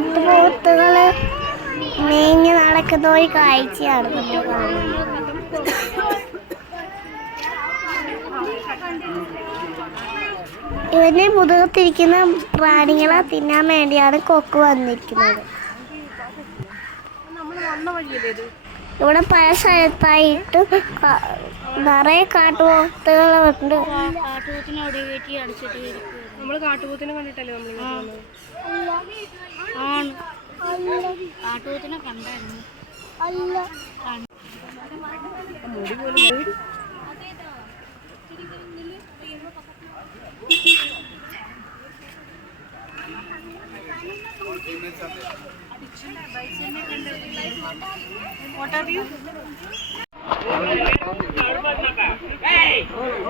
കാട്ടുപോത്തുകൾ മേഞ്ഞ് നടക്കുന്ന ഒരു കാഴ്ചയാണ് നമ്മൾ കാണുന്നത്. ഇവന്റെ മുതുകത്തിരിക്കുന്ന പ്രാണികളെ തിന്നാൻ വേണ്ടിയാണ് കൊക്ക് വന്നിരിക്കുന്നത്. ഇവിടെ പല സ്ഥലത്തായിട്ട് നിറയെ കാട്ടുപോത്തുകളുണ്ട് കാട്ടുപോത്തിനെ അവിടെ കയറ്റി അടിച്ചിട്ട് നമ്മൾ കാട്ടുപോത്തിനെ കണ്ടിട്ടല്ലേ നമ്മൾ ആണ്. കാട്ടുപോത്തിനെ കണ്ടായിരുന്നു.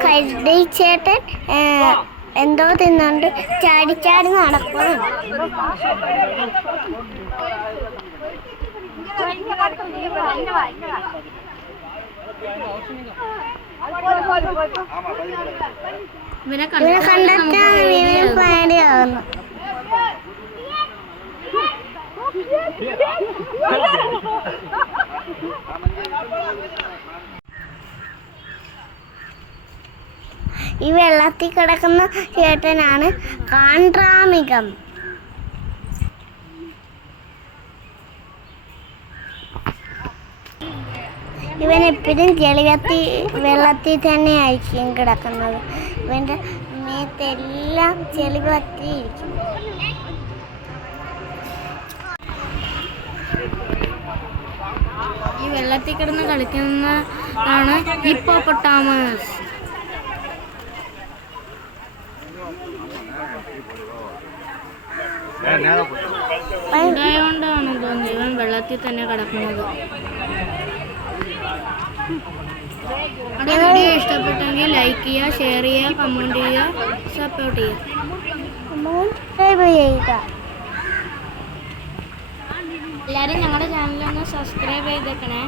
കരുതി ചേട്ടൻ എന്തോ തിന്നുണ്ട് ചാടി ചാടി നടക്കുന്നു ഇവനെ കണ്ടെത്താൻ പേടിയാകുന്നു ഈ വെള്ളത്തിൽ കിടക്കുന്ന ചേട്ടനാണ് കാണ്ട്രാമികം. ഇവൻ എപ്പോഴും ചെളികത്തി വെള്ളത്തിൽ തന്നെ ആയിരിക്കും കിടക്കുന്നത്. ഇവന്റെ മേത്തെല്ലാം ചെളി പറ്റിയിരിക്കും ഈ വെള്ളത്തിൽ കിടന്ന് കളിക്കുന്ന ആണ് ഹിപ്പോപ്പൊട്ടാമസ് ഉണ്ടായോണ്ടാണ് തോന്നുന്നു ഇവൻ വെള്ളത്തിൽ തന്നെ കിടക്കുന്നത്. നമ്മുടെ വീഡിയോ ഇഷ്ടപ്പെട്ടെങ്കിൽ ലൈക്ക് ചെയ്യുക ഷെയർ ചെയ്യുക കമന്റ് ചെയ്യുക സപ്പോർട്ട് ചെയ്യുക. എല്ലാവരും ഞങ്ങളുടെ ചാനലൊന്ന് സബ്സ്ക്രൈബ് ചെയ്തേക്കണേ.